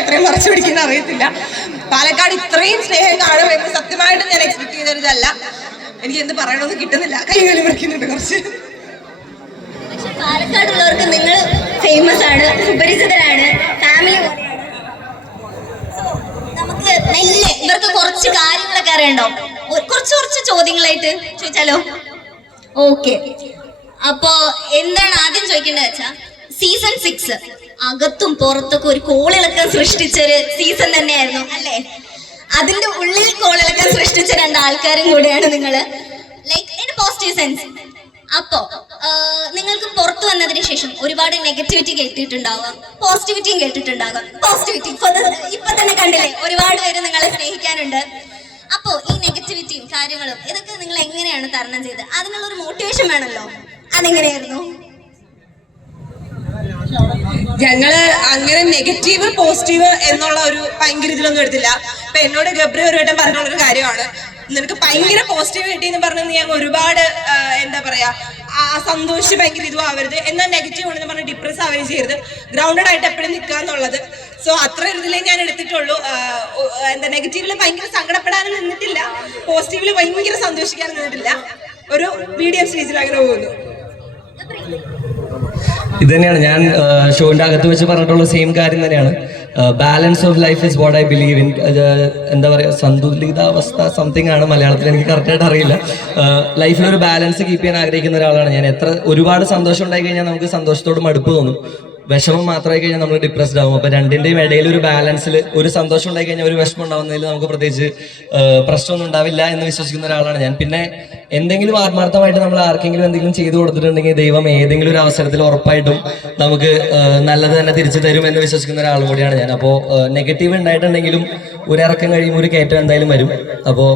എത്രയും മറച്ചു പിടിക്കുന്ന അറിയത്തില്ല. പാലക്കാട് ഇത്രയും സ്നേഹം കാണുമെന്ന് സത്യമായിട്ട് ഞാൻ എക്സ്പെക്ട് ചെയ്തൊരിതല്ല. എനിക്ക് എന്ത് പറയണമെന്ന് കിട്ടുന്നില്ല, കൈകാലി പറിക്കുന്നുണ്ട് കുറച്ച്. പക്ഷെ പാലക്കാടുള്ളവർക്ക് നിങ്ങൾ ഫേമസ് ആണ്, സുപരിചിതരാണ്, ഫാമിലി പോലെയാണ്. നമുക്ക് നല്ല ഇവർക്ക് കുറച്ച് കാര്യങ്ങളൊക്കെ അറിയണ്ടോ? കുറച്ച് ചോദ്യങ്ങളായിട്ട് ചോദിച്ചാലോ? ഓക്കെ, അപ്പോ എന്താണ് ആദ്യം ചോദിക്കേണ്ടത് വെച്ചാ, സീസൺ 6 അകത്തും പുറത്തൊക്കെ ഒരു കോളിളക്കം സൃഷ്ടിച്ചൊരു സീസൺ തന്നെയായിരുന്നു അല്ലേ? അതിന്റെ ഉള്ളിൽ കോളിളക്കം സൃഷ്ടിച്ച 2 ആൾക്കാരും കൂടെയാണ് നിങ്ങള്, ലൈക്ക് ഇൻ പോസിറ്റീവ് സെൻസ്. അപ്പോ നിങ്ങൾക്ക് പുറത്തു വന്നതിന് ശേഷം ഒരുപാട് നെഗറ്റിവിറ്റി കേട്ടിട്ടുണ്ടാവാം, പോസിറ്റിവിറ്റിയും കേട്ടിട്ടുണ്ടാകാം. പോസിറ്റിവിറ്റി ഇപ്പൊ തന്നെ കണ്ടില്ലേ, ഒരുപാട് പേര് നിങ്ങളെ സ്നേഹിക്കാനുണ്ട്. അപ്പോ ഈ നെഗറ്റിവിറ്റിയും കാര്യങ്ങളും ഇതൊക്കെ നിങ്ങൾ എങ്ങനെയാണ് തരണം ചെയ്തത്? അതിനുള്ളൊരു മോട്ടിവേഷൻ വേണമല്ലോ, അതെങ്ങനെയായിരുന്നു? ഞങ്ങള് അങ്ങനെ നെഗറ്റീവ് പോസിറ്റീവ് എന്നുള്ള ഒരു ഭയങ്കര ഇതിലൊന്നും എടുത്തില്ല. ഇപ്പൊ എന്നോട് ഗബ്രി ഒരു വട്ടം പറഞ്ഞുള്ളൊരു കാര്യമാണ്, നിനക്ക് ഭയങ്കര പോസിറ്റീവ് കിട്ടിയെന്ന് പറഞ്ഞത് ഞാൻ ഒരുപാട് എന്താ പറയാ സന്തോഷിച്ച് ഭയങ്കര ഇതും ആവരുത്, എന്നാൽ നെഗറ്റീവ് ഉണ്ടെന്ന് പറഞ്ഞ് ഡിപ്രസ് ആവുകയും ചെയ്യരുത്, ഗ്രൗണ്ടഡ് ആയിട്ട് എപ്പോഴും നിൽക്കുക എന്നുള്ളത്. സോ അത്ര ഇതിലേ ഞാൻ എടുത്തിട്ടുള്ളൂ. എന്താ നെഗറ്റീവില് ഭയങ്കര സങ്കടപ്പെടാനും നിന്നിട്ടില്ല, പോസിറ്റീവില് ഭയങ്കര സന്തോഷിക്കാനും നിന്നിട്ടില്ല. ഒരു മീഡിയം സ്റ്റേജിൽ അങ്ങനെ പോകുന്നു. ഇത് തന്നെയാണ് ഞാൻ ഷോന്റെ അകത്ത് വെച്ച് പറഞ്ഞിട്ടുള്ള സെയിം കാര്യം തന്നെയാണ്. Balance of life is what I believe in. എന്താ പറയുക, സന്തുലിതാവസ്ഥ സംതിങ് ആണ് മലയാളത്തിൽ, എനിക്ക് കറക്റ്റായിട്ട് അറിയില്ല. ലൈഫിലൊരു ബാലൻസ് കീപ്പ് ചെയ്യാൻ ആഗ്രഹിക്കുന്ന ഒരാളാണ് ഞാൻ. ഒരുപാട് സന്തോഷം ഉണ്ടായി കഴിഞ്ഞാൽ നമുക്ക് സന്തോഷത്തോട് മടുപ്പ് തോന്നും, വിഷമം മാത്രമായി കഴിഞ്ഞാൽ നമ്മൾ ഡിപ്രസ്ഡ് ആവും. അപ്പൊ രണ്ടിന്റെയും ഇടയിൽ ഒരു ബാലൻസിൽ ഒരു സന്തോഷം ഉണ്ടായി കഴിഞ്ഞാൽ ഒരു വിഷമം ഉണ്ടാവുന്നതിൽ നമുക്ക് പ്രത്യേകിച്ച് പ്രശ്നമൊന്നും ഉണ്ടാവില്ല എന്ന് വിശ്വസിക്കുന്ന ഒരാളാണ് ഞാൻ. പിന്നെ എന്തെങ്കിലും ആത്മാർത്ഥമായിട്ട് നമ്മൾ ആർക്കെങ്കിലും എന്തെങ്കിലും ചെയ്തു കൊടുത്തിട്ടുണ്ടെങ്കിൽ ദൈവം ഏതെങ്കിലും ഒരു അവസരത്തിൽ ഉറപ്പായിട്ടും നമുക്ക് നല്ലത് തന്നെ തിരിച്ചു തരും എന്ന് വിശ്വസിക്കുന്ന ഒരാളും കൂടിയാണ് ഞാൻ. അപ്പോൾ നെഗറ്റീവ് ഉണ്ടായിട്ടുണ്ടെങ്കിലും ഒരിറക്കം കഴിയുമ്പോൾ ഒരു കയറ്റം എന്തായാലും വരും. അപ്പോൾ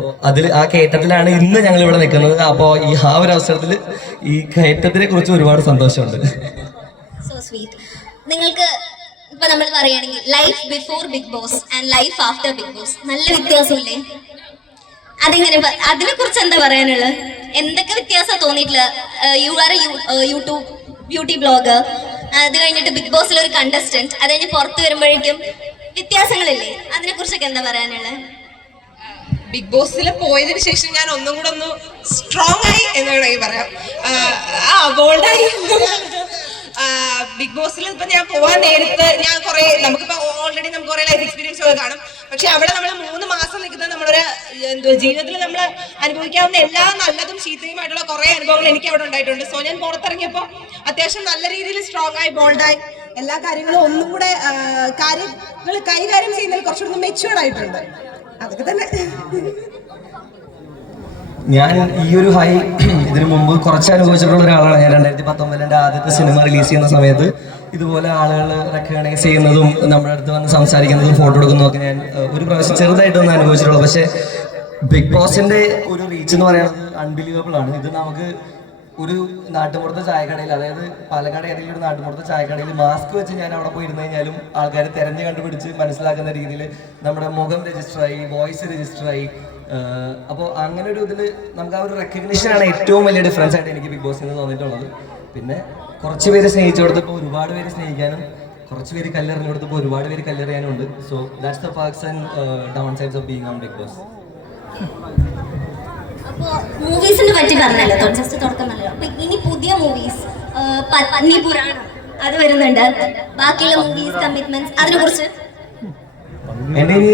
ആ കയറ്റത്തിലാണ് ഇന്ന് ഞങ്ങൾ ഇവിടെ നിൽക്കുന്നത്. അപ്പോൾ ആ ഒരു അവസരത്തിൽ ഈ കയറ്റത്തിനെ കുറിച്ച് ഒരുപാട് സന്തോഷമുണ്ട്. So sweet. നിങ്ങൾക്ക് ഇപ്പൊ നമ്മൾ പറയുകയാണെങ്കിൽ life before Bigg Boss and life after Bigg Boss നല്ല വ്യത്യാസമില്ലേ? അതെങ്ങനെ, അതിനെ കുറിച്ച് എന്താ പറയാനുള്ളത്? എന്തൊക്കെ വ്യത്യാസം തോന്നിയിട്ടില്ല? You are YouTube beauty blogger, അത് കഴിഞ്ഞിട്ട് ബിഗ് ബോസിൽ ഒരു കണ്ടസ്റ്റന്റ്, അത് കഴിഞ്ഞ് പുറത്ത് വരുമ്പോഴേക്കും വ്യത്യാസങ്ങളില്ലേ? അതിനെ കുറിച്ചൊക്കെ എന്താ പറയാനുള്ളത്? ബിഗ് ബോസിൽ പോയതിനു ശേഷം ഞാൻ ഒന്നും കൂടെ ഒന്ന് സ്ട്രോങ് ആയി എന്ന് വേണമെങ്കിൽ പറയാം, ബോൾഡായി. ബിഗ് ബോസിൽ ഇപ്പൊ ഞാൻ പോവാൻ നേരത്ത് ഞാൻ നമുക്കിപ്പോ ഓൾറെഡി നമുക്ക് കുറെ ലൈഫ് എക്സ്പീരിയൻസ് ഒക്കെ കാണും. പക്ഷെ അവിടെ നമ്മൾ 3 മാസം നിൽക്കുന്നത് നമ്മളൊരു ജീവിതത്തിൽ നമ്മൾ അനുഭവിക്കാവുന്ന എല്ലാ നല്ലതും ചീത്തയുമായിട്ടുള്ള കുറെ അനുഭവങ്ങൾ എനിക്ക് അവിടെ ഉണ്ടായിട്ടുണ്ട്. സോ ഞാൻ പുറത്തിറങ്ങിയപ്പോൾ അത്യാവശ്യം നല്ല രീതിയിൽ സ്ട്രോങ് ആയി, ബോൾഡായി, എല്ലാ കാര്യങ്ങളും ഒന്നും കൂടെ കാര്യങ്ങൾ കൈകാര്യം ചെയ്യുന്നതിൽ കുറച്ചുകൂടി മെച്യൂർഡ് ആയിട്ടുണ്ട്. അതൊക്കെ തന്നെ. ഞാൻ ഈ ഒരു ഹൈ ഇതിനു മുമ്പ് കുറച്ച് അനുഭവിച്ചിട്ടുള്ള ഒരാളാണ് ഞാൻ. 2019 എൻ്റെ ആദ്യത്തെ സിനിമ റിലീസ് ചെയ്യുന്ന സമയത്ത് ഇതുപോലെ ആളുകൾ റെക്കഗ്നൈസ് ചെയ്യുന്നതും നമ്മുടെ അടുത്ത് വന്ന് സംസാരിക്കുന്നതും ഫോട്ടോ എടുക്കുന്നതും ഒക്കെ ഞാൻ ഒരു പ്രാവശ്യം ചെറുതായിട്ടൊന്നും അനുഭവിച്ചിട്ടുള്ളൂ. പക്ഷേ ബിഗ് ബോസിൻ്റെ ഒരു റീച്ച് എന്ന് പറയുന്നത് അൺബിലീവബിൾ ആണ്. ഇത് നമുക്ക് ഒരു നാട്ടുമ്പുറത്തെ ചായക്കടയിൽ, അതായത് പാലക്കാട് ഏതെങ്കിലും ഒരു നാട്ടുമ്പുറത്തെ ചായക്കടയിൽ മാസ്ക് വെച്ച് ഞാൻ അവിടെ പോയി ഇരുന്ന് കഴിഞ്ഞാലും ആൾക്കാർ തിരഞ്ഞ് കണ്ടുപിടിച്ച് മനസ്സിലാക്കുന്ന രീതിയിൽ നമ്മുടെ മുഖം രജിസ്റ്ററായി, വോയിസ് രജിസ്റ്ററായി. അപ്പോൾ അങ്ങനെ ഒരു ഇതിൽ നമുക്ക് ആ ഒരു റെക്കഗ്നിഷനാണ് ഏറ്റവും വലിയ ഡിഫറൻസ് ആയിട്ട് എനിക്ക് ബിഗ് ബോസിൽ നിന്ന് തോന്നിയിട്ടുള്ളത്. പിന്നെ കുറച്ച് പേര് സ്നേഹിച്ചു കൊടുത്തപ്പോൾ ഒരുപാട് പേര് സ്നേഹിക്കാനും, കുറച്ച് പേര് കല്ലെറിഞ്ഞു കൊടുത്തപ്പോൾ ഒരുപാട് പേര് കല്ലെറിയാനും ഉണ്ട്. So that's the perks and downsides of being on Bigg Boss. അപ്പോ മൂവീസിനെ പറ്റി പറഞ്ഞല്ലോ, ജസ്റ്റ് തുടക്കമല്ലോ. അപ്പൊ ഇനി പുതിയ മൂവീസ് പത്നി പുരാണം അത് വരുന്നുണ്ട്, ബാക്കിയുള്ള മൂവീസ്, കമ്മിറ്റ്മെന്റ്സ്, അതിനെ കുറിച്ച് എൻ്റെ ഇനി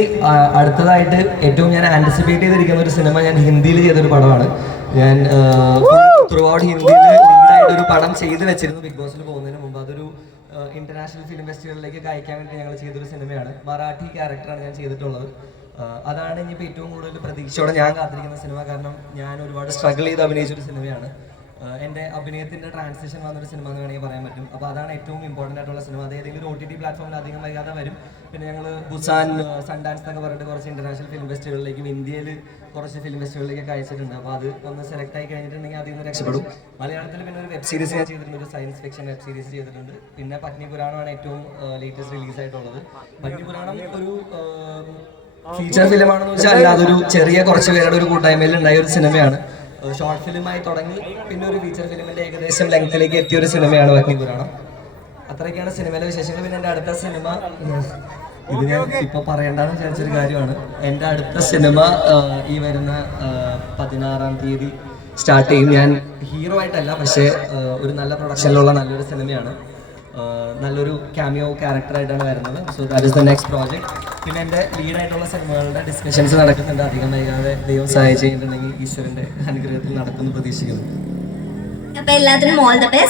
അടുത്തതായിട്ട് ഏറ്റവും ഞാൻ ആൻറ്റിസിപ്പേറ്റ് ചെയ്തിരിക്കുന്ന ഒരു സിനിമ ഞാൻ ഹിന്ദിയിൽ ചെയ്തൊരു പടമാണ്. ഞാൻ ത്രൂ ഔട്ട് ഹിന്ദിയിൽ ലീഡായിട്ടൊരു പടം ചെയ്ത് വെച്ചിരുന്നു ബിഗ് ബോസിൽ പോകുന്നതിന് മുമ്പ്. അതൊരു ഇന്റർനാഷണൽ ഫിലിം ഫെസ്റ്റിവലിലേക്ക് അയക്കാൻ വേണ്ടി ഞങ്ങൾ ചെയ്തൊരു സിനിമയാണ്. മറാഠി ക്യാരക്ടറാണ് ഞാൻ ചെയ്തിട്ടുള്ളത്. അതാണ് ഇനിയിപ്പോൾ ഏറ്റവും കൂടുതൽ പ്രതീക്ഷയോടെ ഞാൻ കാത്തിരിക്കുന്ന സിനിമ. കാരണം ഞാൻ ഒരുപാട് സ്ട്രഗിൾ ചെയ്ത് അഭിനയിച്ചൊരു സിനിമയാണ്. എൻ്റെ അഭിനയത്തിൻ്റെ ട്രാൻസിഷൻ വന്നൊരു സിനിമ എന്ന് വേണമെങ്കിൽ പറയാൻ പറ്റും. അപ്പോൾ അതാണ് ഏറ്റവും ഇമ്പോർട്ടൻ്റ് ആയിട്ടുള്ള സിനിമ. അത് ഏതെങ്കിലും OTT പ്ലാറ്റ്ഫോമിൽ അധികം വൈകാതെ വരും. പിന്നെ ഞങ്ങൾ ബുസാൻ, സൺഡാൻസ് എന്നൊക്കെ പറഞ്ഞിട്ട് കുറച്ച് ഇന്റർനാഷണൽ ഫിലിം ഫെസ്റ്റിവലിലേക്കും ഇന്ത്യയിൽ കുറച്ച് ഫിലിം ഫെസ്റ്റിവലിലേക്കൊക്കെ അയച്ചിട്ടുണ്ട്. അപ്പോൾ അത് ഒന്ന് സെലക്ട് ആയി കഴിഞ്ഞിട്ടുണ്ടെങ്കിൽ അതിൽ നിന്ന് രക്ഷപ്പെടും. മലയാളത്തിൽ പിന്നെ ഒരു വെബ് സീരീസ് ഞാൻ ചെയ്തിട്ടുണ്ട്, ഒരു സയൻസ് ഫിക്ഷൻ വെബ് സീരീസ് ചെയ്തിട്ടുണ്ട്. പിന്നെ പത്നി പുരാണമാണ് ഏറ്റവും ലേറ്റസ്റ്റ് റിലീസ് ആയിട്ടുള്ളത്. പത്നി പുരാണം ഒരു ഫീച്ചർ ഫിലിമാണെന്ന് വെച്ചാൽ അല്ലാതെ ഒരു ചെറിയ കുറച്ച് പേരുടെ ഒരു കൂട്ടായ്മയിൽ ഉണ്ടായ ഒരു സിനിമയാണ്. ഷോർട്ട് ഫിലിമായി തുടങ്ങി പിന്നെ ഒരു ഫീച്ചർ ഫിലിമിൻ്റെ ഏകദേശം ലെങ്ത്തിലേക്ക് എത്തിയ ഒരു സിനിമയാണ് പത്നി പുരാണം. അത്രയൊക്കെയാണ് സിനിമയിലെ വിശേഷങ്ങൾ. പിന്നെ എൻ്റെ അടുത്ത സിനിമ ഇത് ഞാൻ ഇപ്പൊ പറയണ്ടെന്ന് വിചാരിച്ചൊരു കാര്യമാണ്. എൻ്റെ അടുത്ത സിനിമ ഈ വരുന്ന 16-ാം തീയതി സ്റ്റാർട്ട് ചെയ്യും. ഞാൻ ഹീറോ ആയിട്ടല്ല, പക്ഷേ ഒരു നല്ല പ്രൊഡക്ഷനിലുള്ള നല്ലൊരു സിനിമയാണ്. നല്ലൊരു ക്യാമിയോ ക്യാരക്ടറായിട്ടാണ് വരുന്നത്. So that is the next project. പിന്നെ എൻ്റെ ലീഡായിട്ടുള്ള സിനിമകളുടെ ഡിസ്കഷൻസ് നടക്കുന്നുണ്ട്. അധികം വൈകാതെ ദൈവം സഹായിച്ചിട്ടുണ്ടെങ്കിൽ ഈശ്വരൻ്റെ അനുഗ്രഹത്തിൽ നടക്കുമെന്ന് പ്രതീക്ഷിക്കുന്നു. അപ്പൊ എല്ലാത്തിനും ഓൾ ദ ബെസ്റ്റ്.